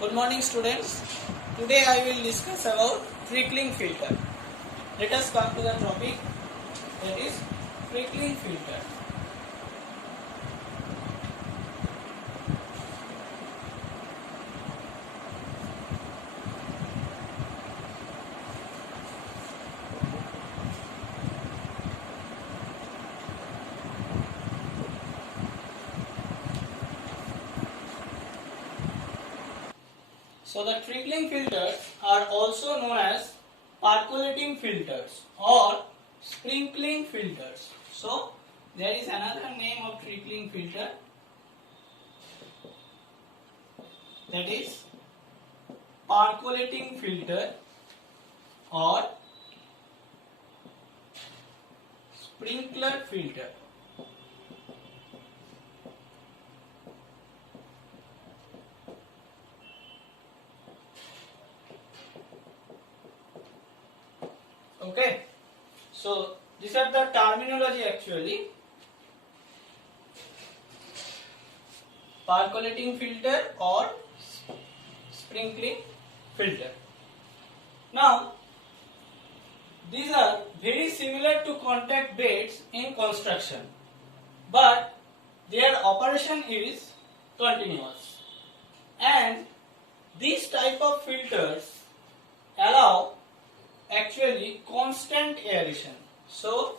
Good morning students. Today I will discuss about trickling filter. Let us come to the topic, that is trickling filter. So the trickling filters are also known as percolating filters or sprinkling filters. So there is another name of trickling filter, that is percolating filter or sprinkler filter. Okay, so these are the terminology actually. Percolating filter or sprinkling filter. Now, these are very similar to contact beds in construction, but their operation is continuous. And these type of filters allow actually constant aeration. So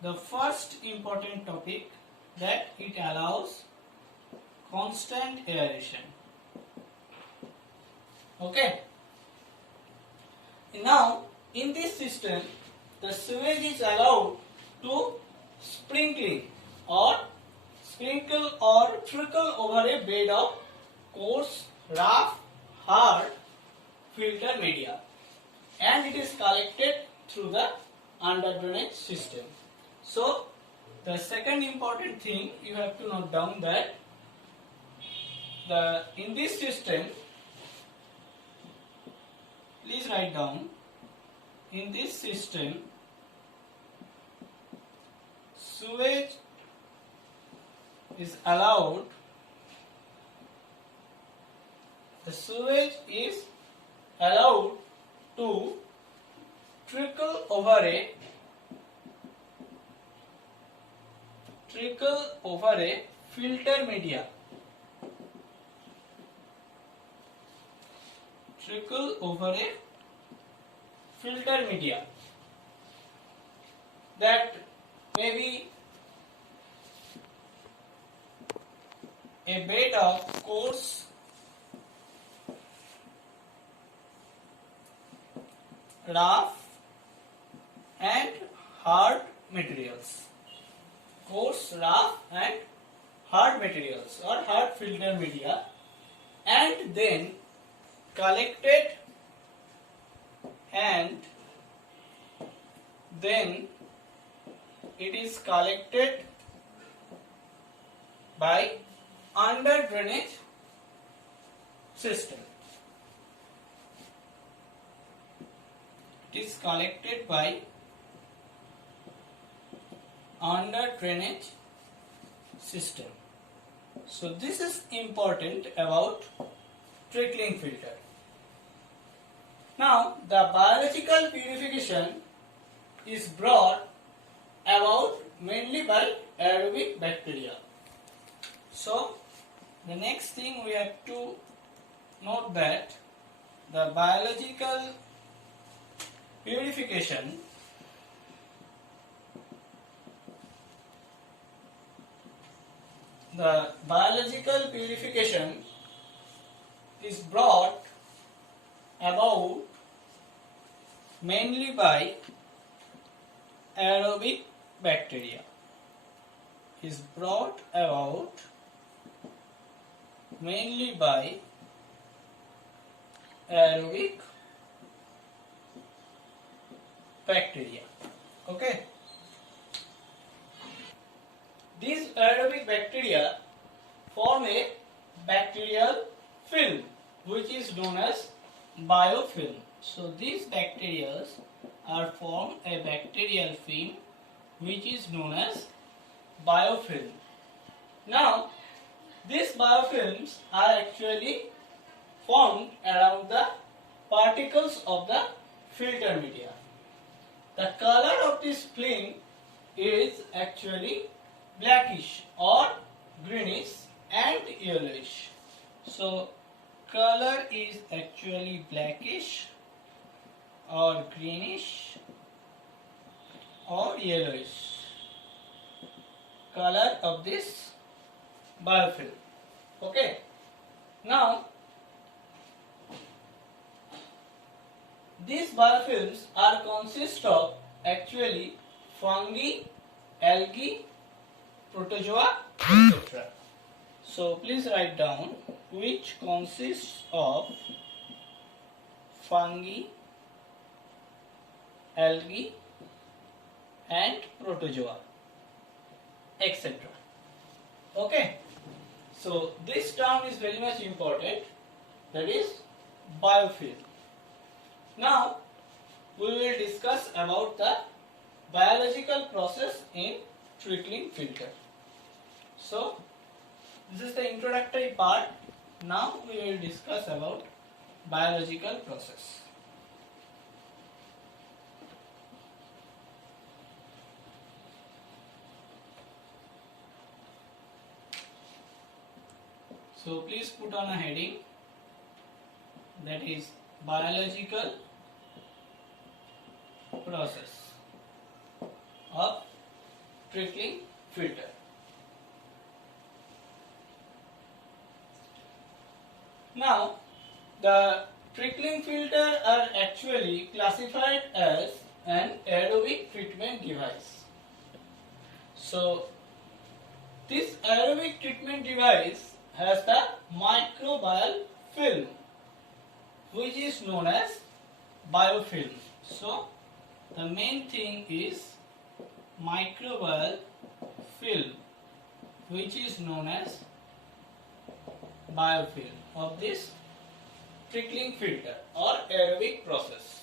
the first important topic, that it allows constant aeration. Okay. Now in this system the sewage is allowed to sprinkle or trickle over a bed of coarse, rough, hard filter media, and it is collected through the under drainage system. So the second important thing you have to note down, that in this system, please write down, in this system sewage is allowed, the sewage is allowed to trickle over a filter media. Trickle over a filter media, that may be a bed of coarse, rough and hard materials. Coarse, rough and hard materials or hard filter media, and then collected and then it is collected by under drainage system. It is collected by under drainage system. So this is important about trickling filter. Now the biological purification is brought about mainly by aerobic bacteria. So the next thing we have to note, that the biological purification is brought about mainly by aerobic bacteria. Is brought about mainly by aerobic bacteria. Okay. These aerobic bacteria form a bacterial film, which is known as biofilm. So these bacteria are form a bacterial film, which is known as biofilm. Now these biofilms are actually formed around the particles of the filter media. The color of this film is actually blackish or greenish and yellowish. So color is actually blackish or greenish or yellowish color of this biofilm. Okay. Now these biofilms are consist of actually fungi, algae, protozoa, etc. So please write down which consists of fungi, algae and protozoa, etc. Okay. So this term is very much important, that is biofilm. Now we will discuss about the biological process in trickling filter. So this is the introductory part. Now we will discuss about biological process. So please put on a heading, that is biological process of trickling filter. Now the trickling filter are actually classified as an aerobic treatment device. So this aerobic treatment device has the microbial film, which is known as biofilm. So the main thing is microbial film, which is known as biofilm of this trickling filter or aerobic process.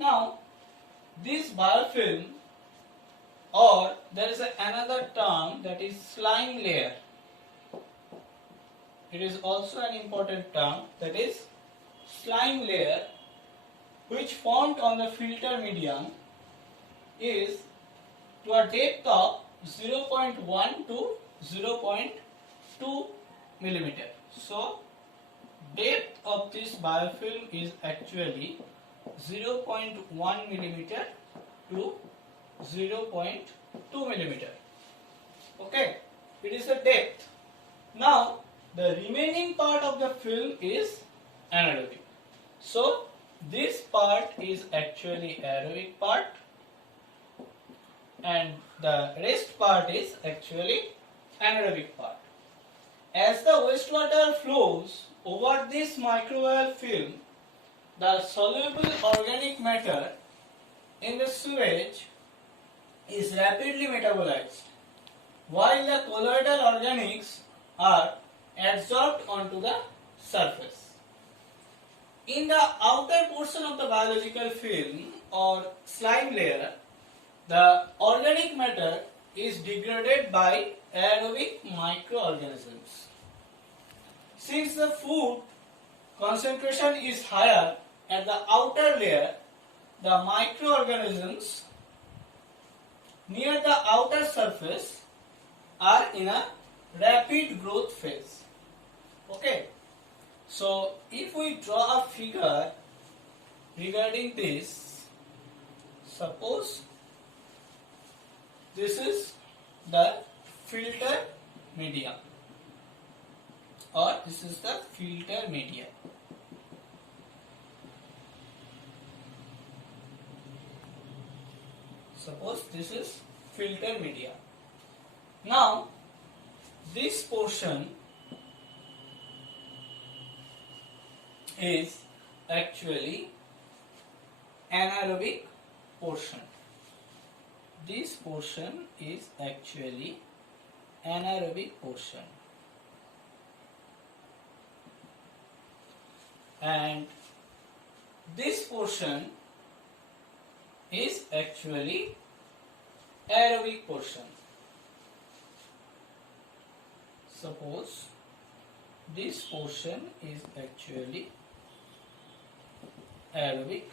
Now this biofilm, or there is another term, that is slime layer. It is also an important term, that is slime layer, which formed on the filter medium is to a depth of 0.1 to 0.2 millimeter. So depth of this biofilm is actually 0.1 millimeter to 0.2 millimeter. Okay, it is the depth. Now the remaining part of the film is anaerobic. So this part is actually aerobic part and the rest part is actually anaerobic part. As the wastewater flows over this microbial film, the soluble organic matter in the sewage is rapidly metabolized, while the colloidal organics are adsorbed onto the surface. In the outer portion of the biological film or slime layer, the organic matter is degraded by aerobic microorganisms. Since the food concentration is higher at the outer layer, the microorganisms near the outer surface are in a rapid growth phase. Okay. So if we draw a figure regarding this, suppose this is the filter media, or this is the filter media. Suppose this is filter media. Now this portion is actually anaerobic portion. This portion is actually anaerobic portion, and this portion is actually aerobic portion. Suppose this portion is actually aerobic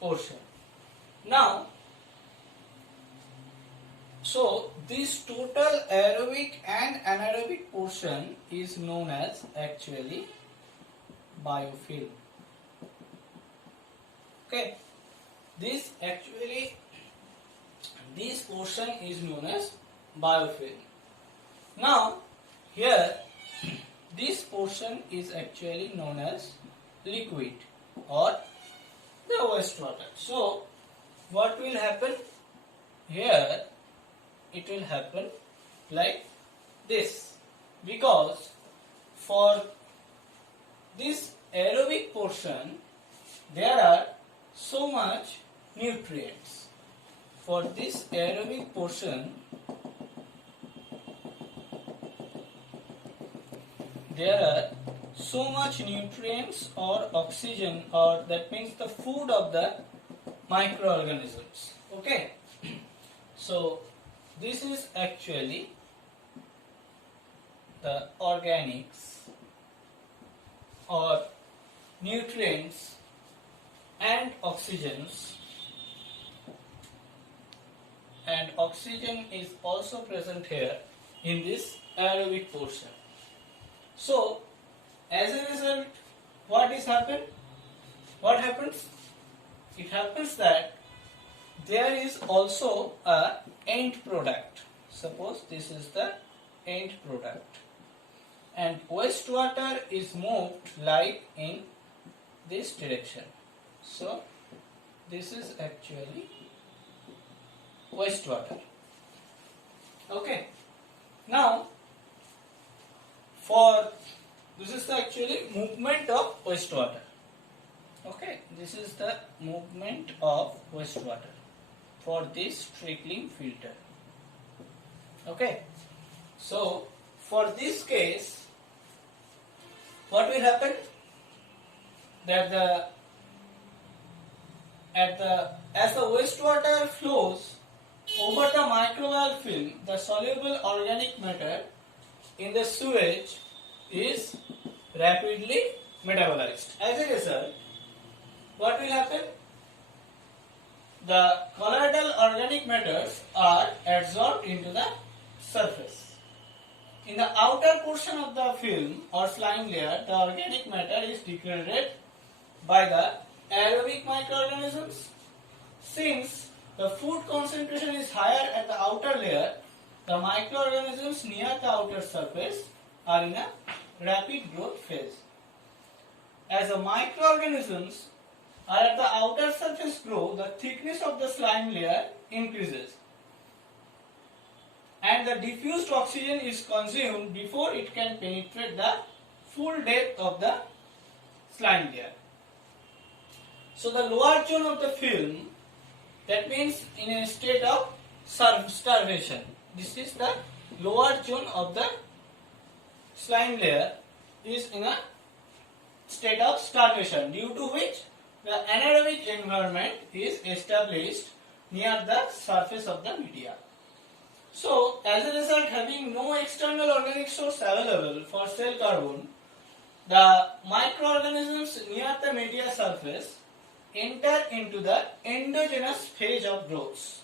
portion. Now, so this total aerobic and anaerobic portion is known as actually biofilm. Okay, this portion is known as biofilm. Now, here this portion is actually known as liquid or the wastewater. So, what will happen here? It will happen like this, because for this aerobic portion there are so much nutrients. For this aerobic portion there are so much nutrients or oxygen, or that means the food of the microorganisms. Okay, so this is actually the organics or nutrients and oxygens, and oxygen is also present here in this aerobic portion. So, as a result, what happens? It happens that there is also a end product. Suppose this is the end product, and wastewater is moved like in this direction. So, this is actually wastewater. Okay. Now, this is the actually movement of wastewater. Okay, this is the movement of wastewater for this trickling filter. Okay, so for this case, what will happen? That as the wastewater flows over the microbial film, the soluble organic matter in the sewage is rapidly metabolized. As a result, what will happen? The colloidal organic matters are adsorbed into the surface. In the outer portion of the film or slime layer, the organic matter is degraded by the aerobic microorganisms. Since the food concentration is higher at the outer layer, the microorganisms near the outer surface are in a rapid growth phase. As the microorganisms are at the outer surface grow, the thickness of the slime layer increases, and the diffused oxygen is consumed before it can penetrate the full depth of the slime layer. So the lower zone of the film, that means in a state of starvation. This is the lower zone of the slime layer is in a state of starvation, due to which the anaerobic environment is established near the surface of the media. So, as a result, having no external organic source available for cell carbon, the microorganisms near the media surface enter into the endogenous phase of growth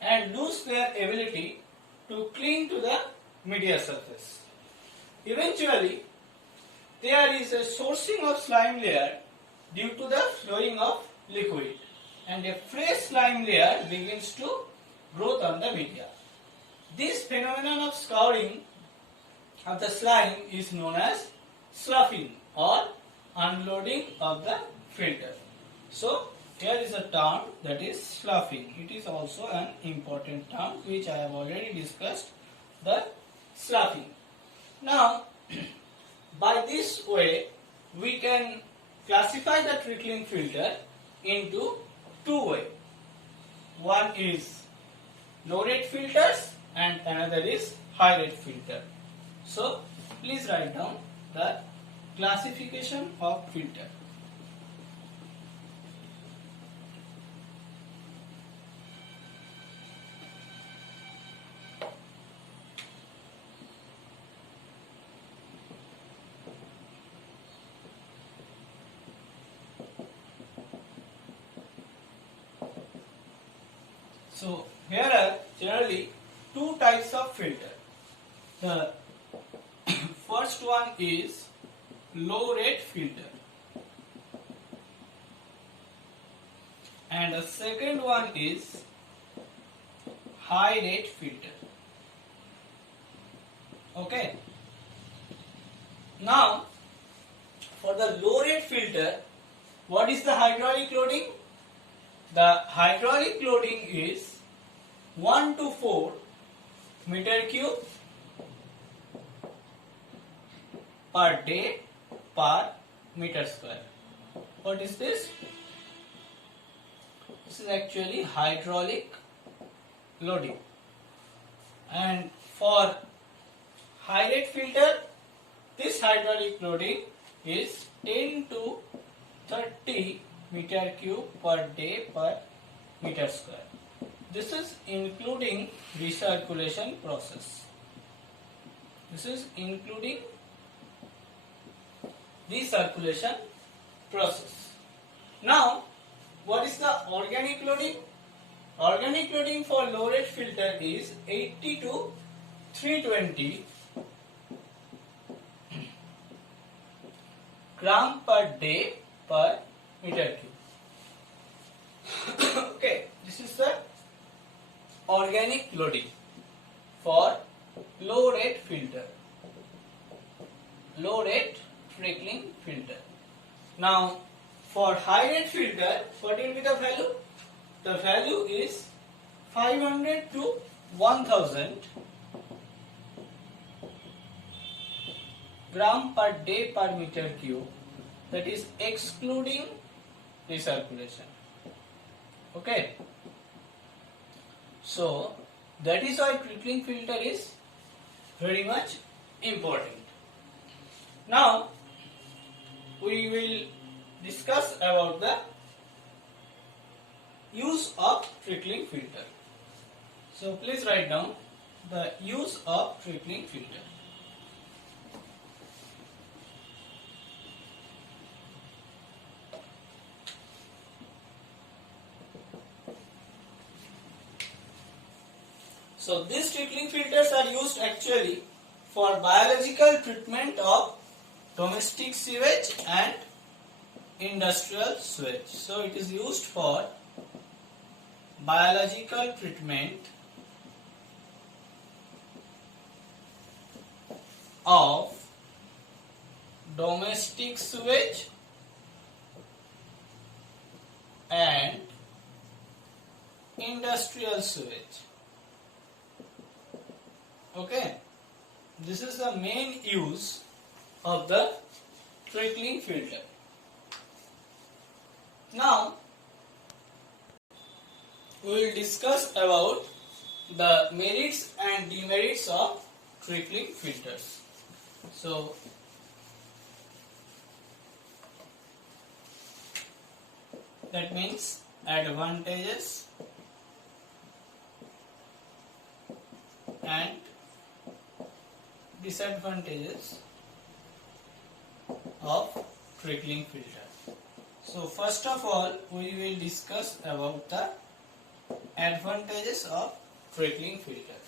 and lose their ability to cling to the media surface. Eventually, there is a sourcing of slime layer due to the flowing of liquid, and a fresh slime layer begins to grow on the media. This phenomenon of scouring of the slime is known as sloughing or unloading of the filter. So, here is a term, that is sloughing. It is also an important term which I have already discussed, the sloughing. Now, by this way, we can classify the trickling filter into two ways. One is low rate filters and another is high rate filter. So, please write down the classification of filter. So here are generally two types of filter. The first one is low rate filter, and the second one is high rate filter. Okay. Now for the low rate filter, what is the hydraulic loading? The hydraulic loading is 1 to 4 meter cube per day per meter square. What is this? This is actually hydraulic loading. And for high rate filter, this hydraulic loading is 10 to 30 meter cube per day per meter square. This is including recirculation process. This is including recirculation process. Now, what is the organic loading? Organic loading for low rate filter is 80 to 320 gram per day per meter cube. Okay, this is the organic loading for low rate filter, low rate trickling filter. Now for high rate filter, what will be the value? The value is 500 to 1000 gram per day per meter cube, that is excluding recirculation. Okay. So that is why trickling filter is very much important. Now we will discuss about the use of trickling filter. So please write down the use of trickling filter. So these trickling filters are used actually for biological treatment of domestic sewage and industrial sewage. So it is used for biological treatment of domestic sewage and industrial sewage. Okay, this is the main use of the trickling filter. Now we will discuss about the merits and demerits of trickling filters. So that means advantages and disadvantages of trickling filter. So first of all, we will discuss about the advantages of trickling filter.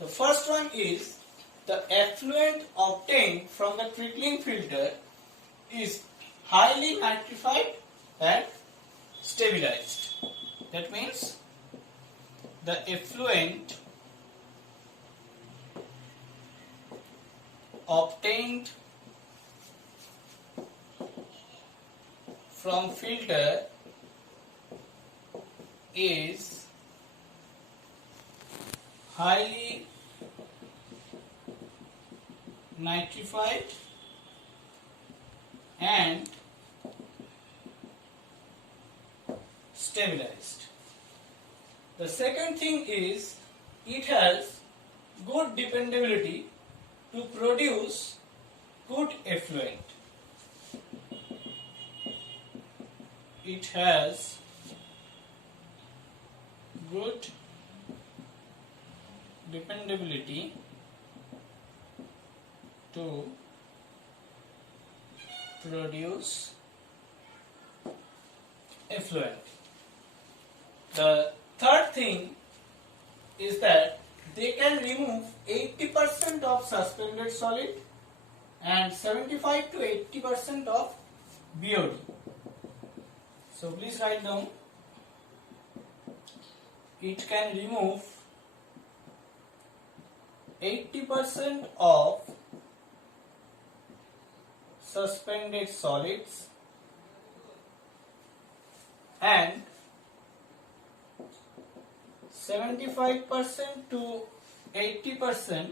The first one is the effluent obtained from the trickling filter is highly nitrified and stabilized. That means the effluent obtained from filter is highly nitrified and stabilized. The second thing is it has good dependability to produce good effluent. It has good dependability to produce effluent. The third thing is that they can remove 80% of suspended solid and 75 to 80% of BOD. So please write down. It can remove 80% of suspended solids and 75% to 80%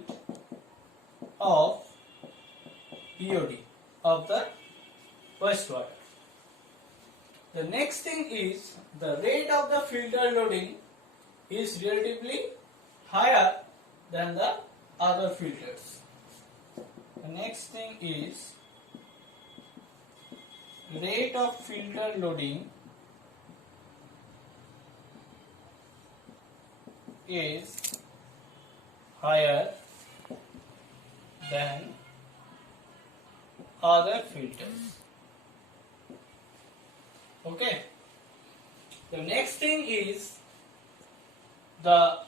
of BOD of the wastewater. The next thing is the rate of the filter loading is relatively higher than the other filters. The next thing is rate of filter loading is higher than other filters. Okay. The next thing is the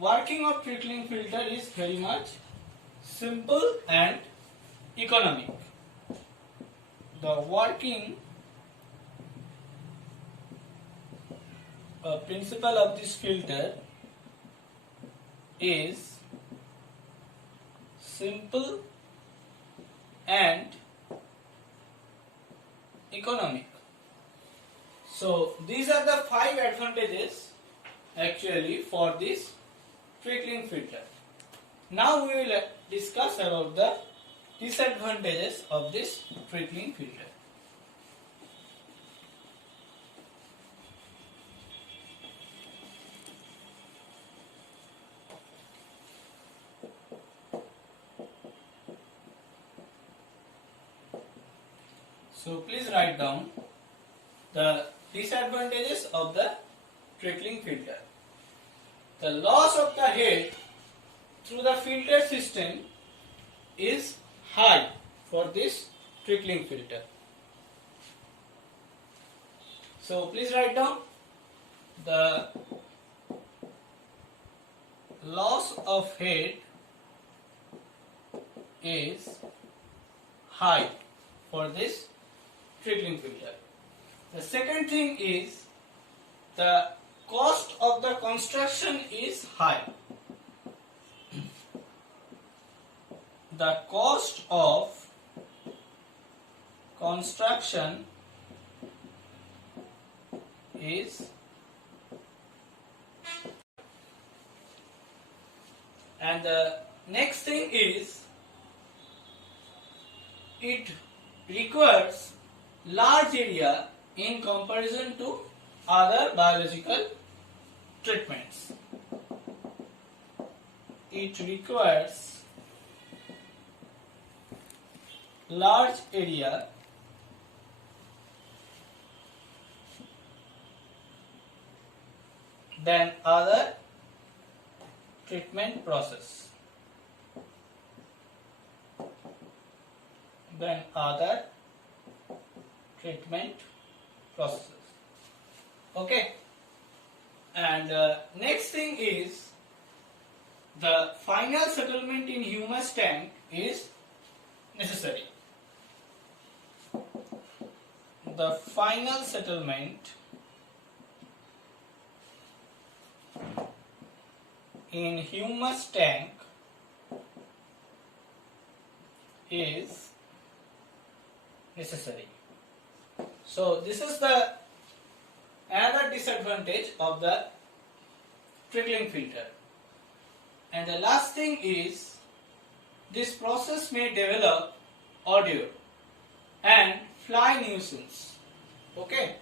working of trickling filter is very much simple and economic. The working principle of this filter is simple and economic. So these are the 5 advantages actually for this trickling filter. Now we will discuss about the disadvantages of this trickling filter. So please write down the disadvantages of the trickling filter. The loss of the head through the filter system is high for this trickling filter. So please write down the loss of head is high for this trickling filter. The second thing is the cost of the construction is high. The cost of construction is and the next thing is it requires large area in comparison to other biological treatments. It requires large area than other treatment process. Okay, and next thing is the final settlement in humus tank is necessary. The final settlement in humus tank is necessary. So this is the another disadvantage of the trickling filter. And the last thing is this process may develop odor and fly nuisance. Okay.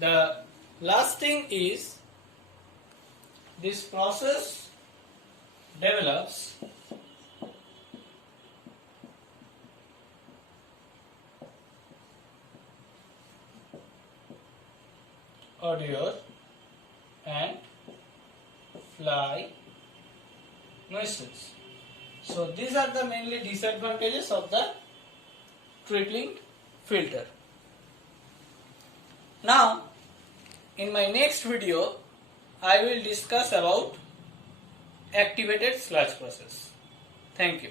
The last thing is this process develops odor and fly nuisance. So these are the mainly disadvantages of the trickling filter. Now in my next video I will discuss about activated sludge process. Thank you.